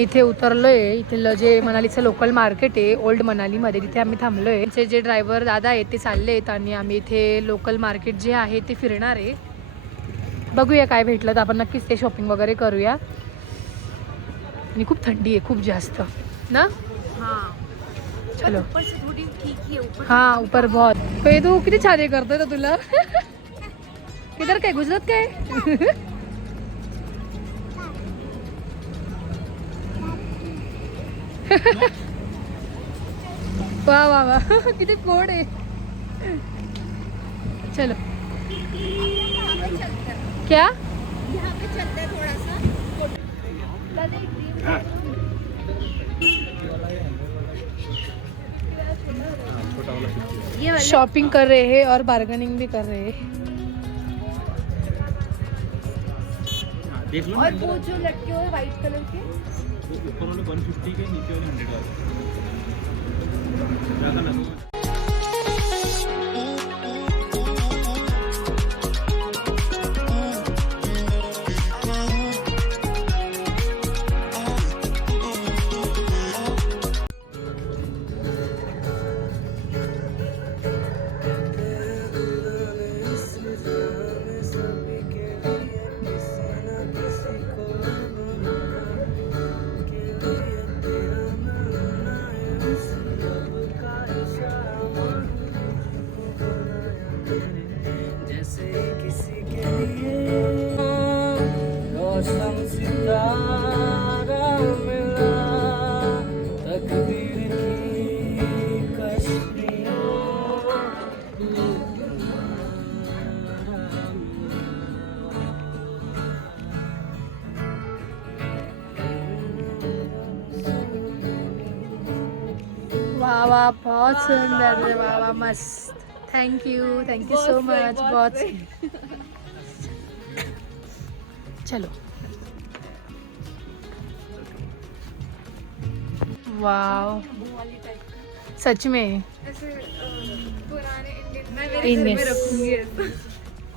इथे उतरलोय. इथे जे मनालीचं लोकल मार्केट आहे ओल्ड मनालीमध्ये, तिथे आम्ही थांबलोय. इथे जे ड्रायव्हर दादा आहेत ते चाललेत आणि आम्ही इथे लोकल मार्केट जे आहे ते फिरणार आहे. बघूया काय भेटलं तर आपण नक्कीच ते शॉपिंग वगैरे करूया. आणि खूप थंडी आहे, खूप जास्त ना. चलो ऊपर से थोड़ी ठीक ही है, ऊपर हाँ ऊपर बहुत. तू किती छान करतोय ना तुला. किधर काय गुजरात काय. वा वा वा किती कोड आहे. चलो क्या यहाँ पे चलते हैं थोड़ा सा. ये वाले शॉपिंग कर रहे हैं और बार्गेनिंग भी कर रहे हैं. और वो जो लटके हुए व्हाइट कलर के ऊपर वाले 150 के, नीचे वाले 100 वाले. ज़्यादा ना. वाह वाह बहुत सुंदर है. वाह वाह मस्त. Thank you so much. बहुत चलो वाह सच में ऐसे पुराने इंडियन. में रखूंगी.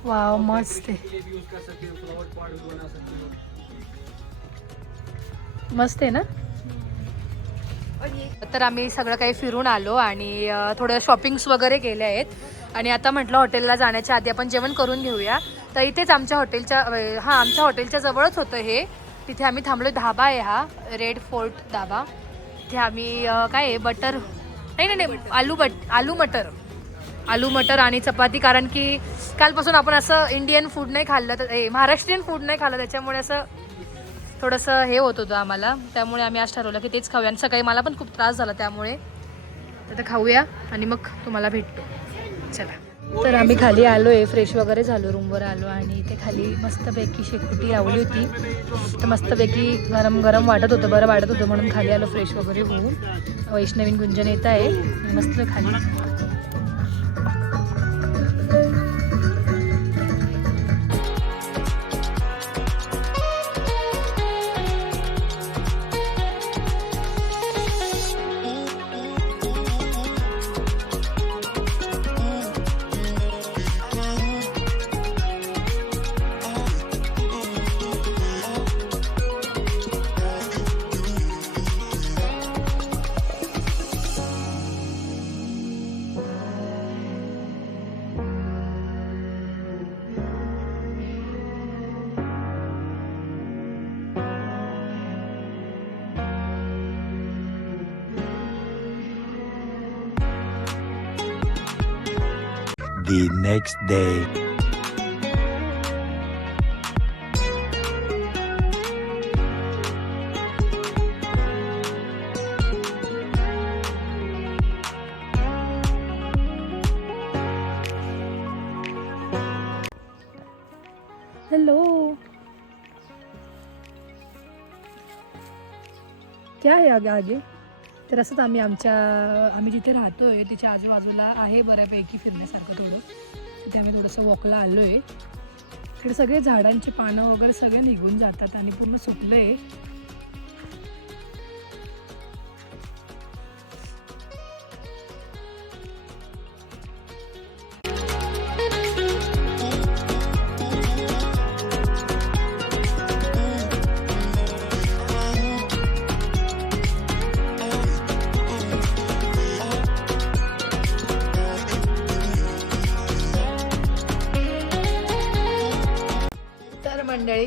वाह मस्त आहे. मस्त आहे ना. तर आम्ही सगळं काही फिरून आलो आणि थोडं शॉपिंग्स वगैरे केले आहेत आणि आता म्हटलं हॉटेलला जाण्याच्या आधी आपण जेवण करून घेऊया. तर इथेच आमच्या हॉटेलच्या आमच्या हॉटेलच्या जवळच होतं हे. तिथे आम्ही थांबलो. धाबा आहे हा रेड फोर्ट धाबा. इथे आम्ही काय आहे बटर नाही आलू मटर आणि चपाती. कारण की कालपासून आपण असं इंडियन फूड नाही खाल्लं, तर महाराष्ट्रीयन फूड नाही खाल्लं, त्याच्यामुळे असं थोडंसं हे होत होतं आम्हाला. त्यामुळे आम्ही आज ठरवलं की तेच खाऊया. आणि सकाळी मला पण खूप त्रास झाला, त्यामुळे तर खाऊया आणि मग तुम्हाला भेटतो. चला तर आम्ही खाली आलो आहे, फ्रेश वगैरे झालो, रूमवर आलो आणि इथे खाली मस्तपैकी शेकोटी लावली होती. तर मस्तपैकी गरम गरम वाटत होतं, बरं वाटत होतं म्हणून खाली आलो फ्रेश वगैरे होऊन. वैष्णवीन गुंजन येत आहे मस्त खाली. The next day. हेलो क्या आहे आगे. तर असंच आम्ही जिथे राहतोय तिच्या आजूबाजूला आहे बऱ्यापैकी फिरण्यासारखं थोडं. तिथे आम्ही थोडंसं वॉकला आलो आहे. तिकडे सगळे झाडांची पानं वगैरे सगळे निघून जातात आणि पूर्ण सुकलं आहे.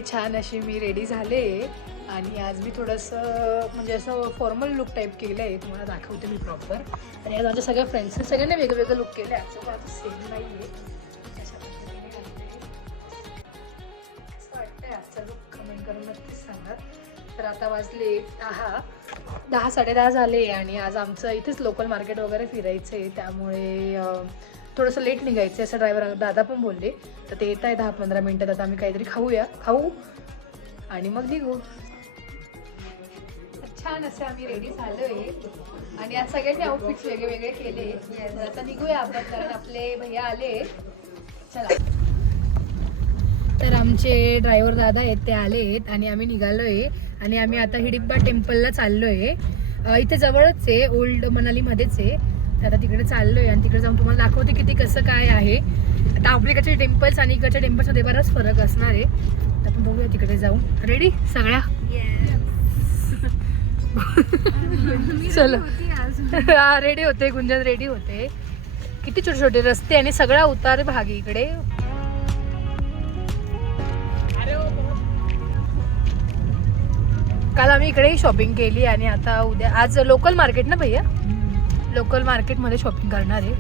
छान अशी मी रेडी झाले आणि आज मी थोडंसं म्हणजे असं फॉर्मल लुक टाईप केलं आहे, तुम्हाला दाखवते मी प्रॉपर. आणि आज माझ्या सगळ्या फ्रेंड्सने सगळ्यांनी वेगवेगळं लुक केलं आहे. आजचं माझं सेम नाही आहे, अशा पद्धतीने घालते. असं वाटतंय आजचा लुक, कमेंट करून नक्कीच सांगा. तर आता वाजले 10 साडेदहा झाले आणि आज आमचं इथेच लोकल मार्केट वगैरे फिरायचं आहे, त्यामुळे थोडंसं लेट निघायचं आहे असं ड्रायव्हर दादा पण बोलले. तर ते येत आहे 10-15 मिनटात. आता आम्ही काहीतरी खाऊ आणि मग निघू. छान असे आम्ही रेडी झालो आहे आणि आज सगळ्यांनी आउटफिट्स वेगळे केले. तर आता निघूया आपण, कारण आपले भैया आले. चला. तर आमचे ड्रायव्हर दादा आहेत ते आले आहेत आणि आम्ही निघालो आहे आणि आम्ही आता हिडिंबा टेम्पलला चाललो आहे. इथे जवळच आहे, ओल्ड मनालीमध्येच आहे. तर आता तिकडे चाललो आहे आणि तिकडे जाऊन तुम्हाला दाखवते किती कसं काय आहे. आता आपल्याकडचे टेम्पल्स आणि इकडच्या टेम्पल्समध्ये बराच फरक असणार आहे. तर आपण बघूया तिकडे जाऊन. रेडी सगळ्या? चलो. हा रेडी होते, गुंजन रेडी होते. किती छोटे छोटे रस्ते आणि सगळा उतार भाग इकडे. काल आम्ही इकडे शॉपिंग केली आणि आता उद्या आज लोकल मार्केट ना भैया, लोकल मार्केटमध्ये शॉपिंग करणार आहे.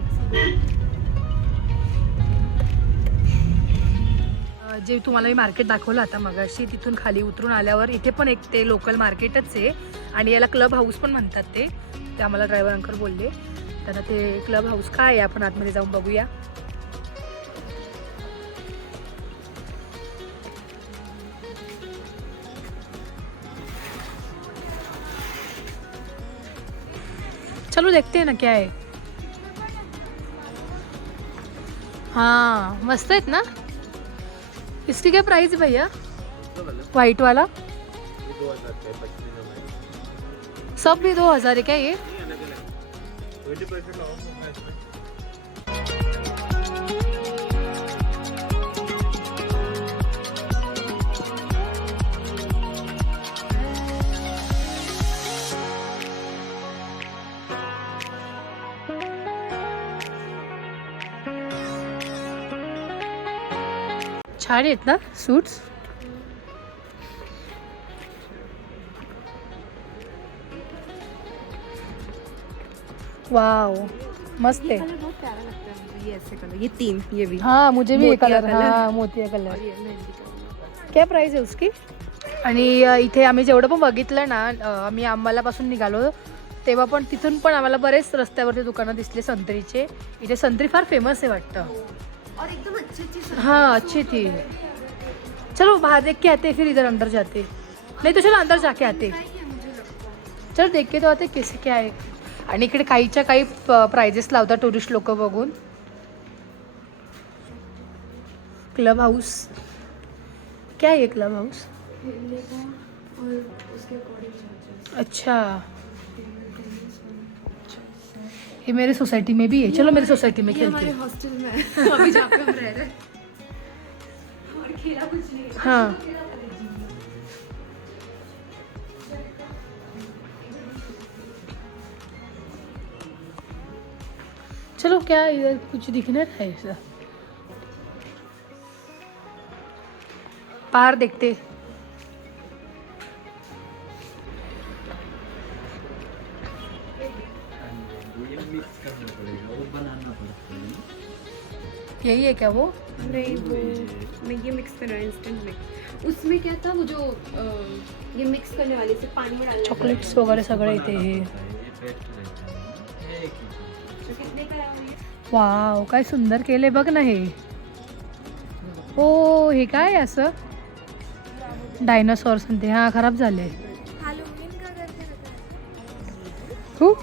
जे तुम्हाला मी मार्केट दाखवलं आता मगाशी, तिथून खाली उतरून आल्यावर इथे पण एक ते लोकल मार्केटच आहे आणि याला क्लब हाऊस पण म्हणतात. ते आम्हाला ड्रायव्हर अंकल बोलले. तर ते क्लब हाऊस काय आहे आपण आतमध्ये जाऊन बघूया. चलो देखते हैं ना क्या है. हाँ मस्त आहेत ना. इसकी क्या प्राइस है भैया? वाइट वाला सब भी 2000 है क्या ये? छान आहेत ना सूट्स. वाव मस्त है. बहुत प्यारा लगता है मुझे, ये ऐसे कलर, ये 3, ये भी. हाँ मुझे भी ये मोतिया कलर, कलर. हाँ मोतिया कलर. और ये मेहंदी कलर. क्या प्राइस आहे उसकी? आणि इथे आम्ही जेवढं पण बघितलं ना, आम्ही अंबालापासून निघालो तेव्हा पण तिथून पण आम्हाला बरेच रस्त्यावरती दुकानं दिसले संत्रीचे. इथे संत्री फार फेमस आहे वाटतं. और एकदम अच्छी अच्छी. हाँ अच्छी थी. चलो बाहर देख के आते, फिर इधर अंदर जाते. नहीं तो चलो अंदर जाके आते. चलो देख के तो आते कैसे क्या आहे. आणि इकडे काहीच्या काही प्राइजेस लावतात टुरिस्ट लोक बघून. क्लब हाऊस क्या है ये क्लब हाउस? अच्छा ये मेरे सोसाइटी में भी है. चलो मेरी सोसाइटी में खेलते हैं. हॉस्टल में अभी जहाँ पे हम रह रहे हैं. और खेला कुछ नहीं. हाँ चलो क्या इधर कुछ दिख नहीं रहा है ऐसा. बाहर देखते. यही है क्या वो? नहीं वो नहीं, ये मिक्स करना है, इंस्टेंट मिक्स. उसमें क्या था वो जो ये मिक्स करने वाले से पानी में डालना. चॉकलेट्स वगैरह सगळे इथे हे. कितने का है ये? वाव काय सुंदर केले बघ ना हे. ओ हे काय आहे असं डायनासॉर्स ते. हा खराब झाले. हालोवीन का करके रखा है. खूप.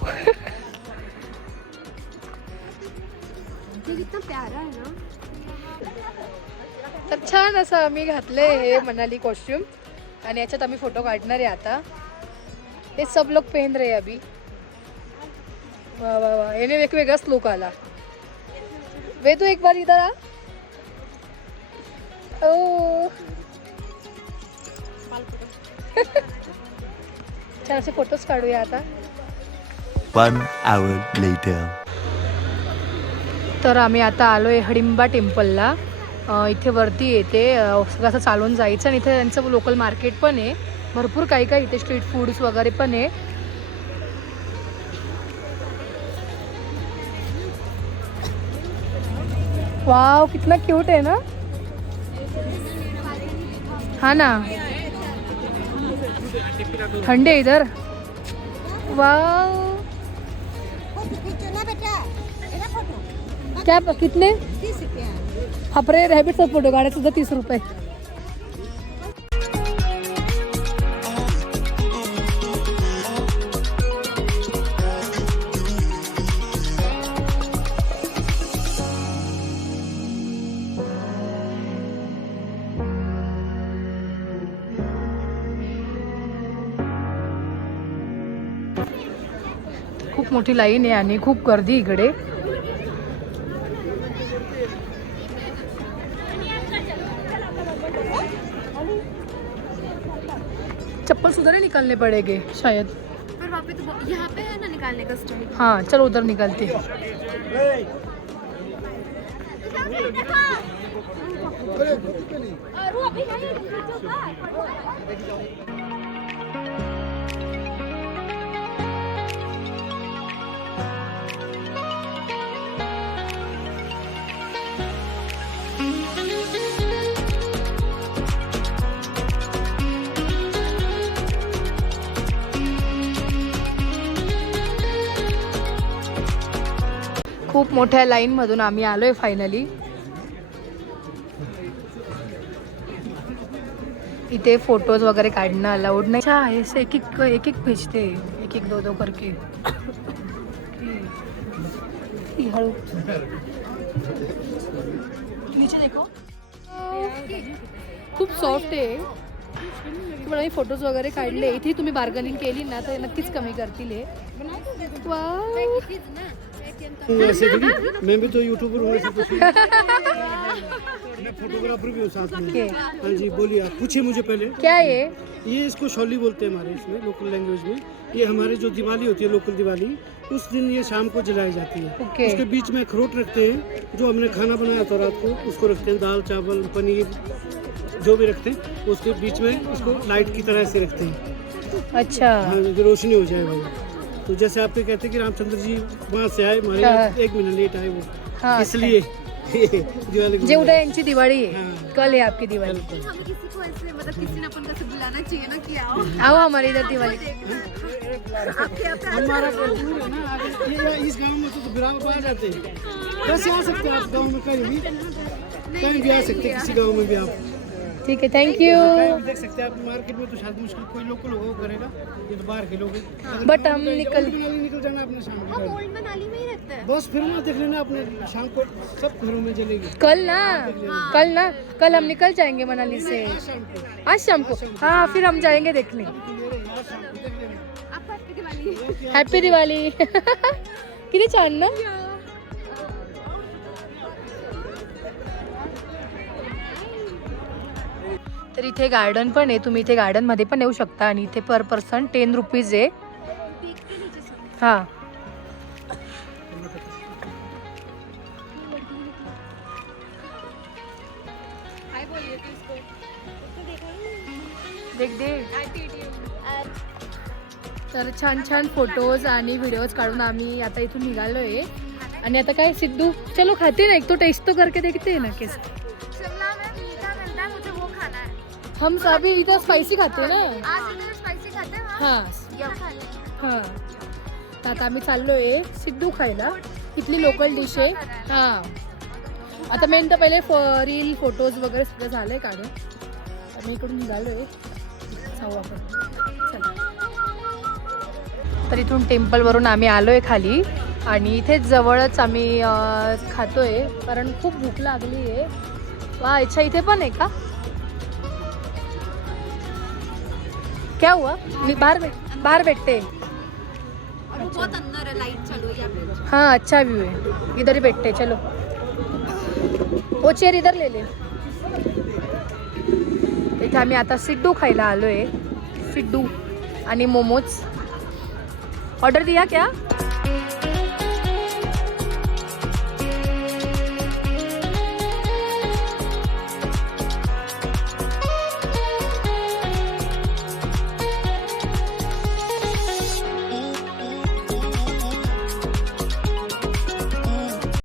ये कितना प्यारा है ना. तर छान असं आम्ही घातले हे मनाली कॉस्ट्यूम आणि याच्यात आम्ही फोटो काढणार आहे आता. हे सब लोग पहन रहे अभी. वाह वाह वाह याने एक वेगळाच लुक आला. वे तू एक बार इधर आ. ओ छान असे फोटोज काढूया आता. 1 hour later. तर आम्ही आता आलोय हिडिंबा टेम्पलला इथे वरती येते सगळं असं चालून जायचं आणि इथे त्यांचं लोकल मार्केट पण आहे. भरपूर काही काही इथे स्ट्रीट फूड्स वगैरे पण आहे. वाव कितना क्यूट है ना. हाँ ना ठंडे इधर. वाव क्या कितने हपरे रॅबिटचा फोटो काढायचा सुद्धा 30 रुपये. खूप मोठी लाईन आहे आणि खूप गर्दी इकडे. चप्पल सुधर ही निकालने पड़ेंगे शायद. पर वहाँ पे तो यहाँ पे है ना निकालने का स्टाइल. हाँ चलो उधर निकलते. खूप मोठ्या लाईन मधून आम्ही आलोय फायनली. इथे फोटोज वगैरे काढणं अलाउड नाही. अच्छा ऐसे एक एक भेजते एक एक दो करके. हळू नीचे देखो. खूप सॉफ्ट आहे. तुम्हाला मी फोटोज वगैरे काढले. इथे तुम्ही बार्गनिंग केली ना तर नक्कीच कमी करतील हे. वाव ऐसे भी मैं भी तो यूट्यूबर हूँ ऐसे कुछ मैं फोटोग्राफर भी हूँ साथ में. हाँ जी बोलिए आप पूछिए मुझे पहले. क्या ये इसको शौली बोलते हैं हमारे इसमें लोकल लैंग्वेज में. ये हमारे जो दिवाली होती है लोकल दिवाली उस दिन ये शाम को जलाई जाती है. ओके. उसके बीच में अखरोट रखते हैं जो हमने खाना बनाया था रात को उसको रखते हैं. दाल चावल पनीर जो भी रखते हैं उसके बीच में इसको लाइट की तरह से रखते हैं. अच्छा हाँ रोशनी हो जाए भाई. तो जैसे आप कहते हैं कि रामचंद्र जी वहाँ से आए हमारे हाँ. 1 महीना लेट आए वो हाँ इसलिए दिवाली को जे उद्या यांची दिवाळी आहे. हाँ. कल है आपकी दिवाली. हमें किसी को ऐसे मतलब किसी ने अपन को ऐसे बुलाना चाहिए ना कि आओ. आओ हमारे इधर दिवाली. हमारा दूर है ना आगे ये इस गांव में तो बराबर आ जाते हैं. वैसे आ सकते हैं आप गांव में कहीं भी आ सकते हैं. किसी गांव में भी आप ठीक है थैंक यू. कहीं भी देख सकते हैं. आप मार्केट में तो शायद मुश्किल कोई लोकल होगा वो करेगा. ये तो बाहर के लोग हैं. बट हम निकल निकल जाना अपने शाम हम को. ओल्ड मनाली में ही रहते हैं. बस फिर वहाँ देख लेना अपने शाम को सब घरों में जलेगी. कल ना कल हम निकल जाएंगे मनाली से. शाम को आज शाम को हाँ फिर हम जाएंगे देखने. मेरे यहाँ शाम को देख लेना. आप हैप्पी दिवाली. हॅपी दिवाळी. किती छान ना. तर इथे गार्डन पण आहे. तुम्ही इथे गार्डन मध्ये पण येऊ शकता आणि इथे पर पर्सन 10 रुपीज आहे. हा हाय बोलिए तो इसको. उसको देखा नहीं. देख दे. आज तर छान छान फोटोज आणि व्हिडिओज काढून आम्ही आता इथून निघालोय. आणि आता काय सिद्धू चलो खाते ना. एक तो टेस्ट तो करके देखते हैं ना कैसे. शिमला में मीठा मिलता है मुझे वो खाना है. हम सभी इधर स्पाइसी खाते हैं ना. आज इधर स्पाइसी खाते हैं. हाँ यहाँ खा लेंगे. हां तर आता आम्ही चाललोय सिद्धू खायला. इथली लोकल डिश आहे. हां आता मेन तर पहिले रील फोटोज वगैरे सगळं झालंय काढून. आम्ही इकडून निघालोय. जाऊ आपण. चला तर इथून टेम्पलवरून आम्ही आलोय खाली आणि इथेच जवळच आम्ही खातोय कारण खूप भूक लागली आहे. वा अच्छा इथे पण आहे का. क्या हुआ बाहर बैठते. और वो बहुत अंदर है. लाइट चलो यहाँ पे. हाँ अच्छा व्यू है. इधर ही बैठते चलो. वो चेयर इधर ले ले. इथे आम्ही आता सिड्डू खायला आलोय. सिड्डू आणि मोमोज ऑर्डर दिया क्या.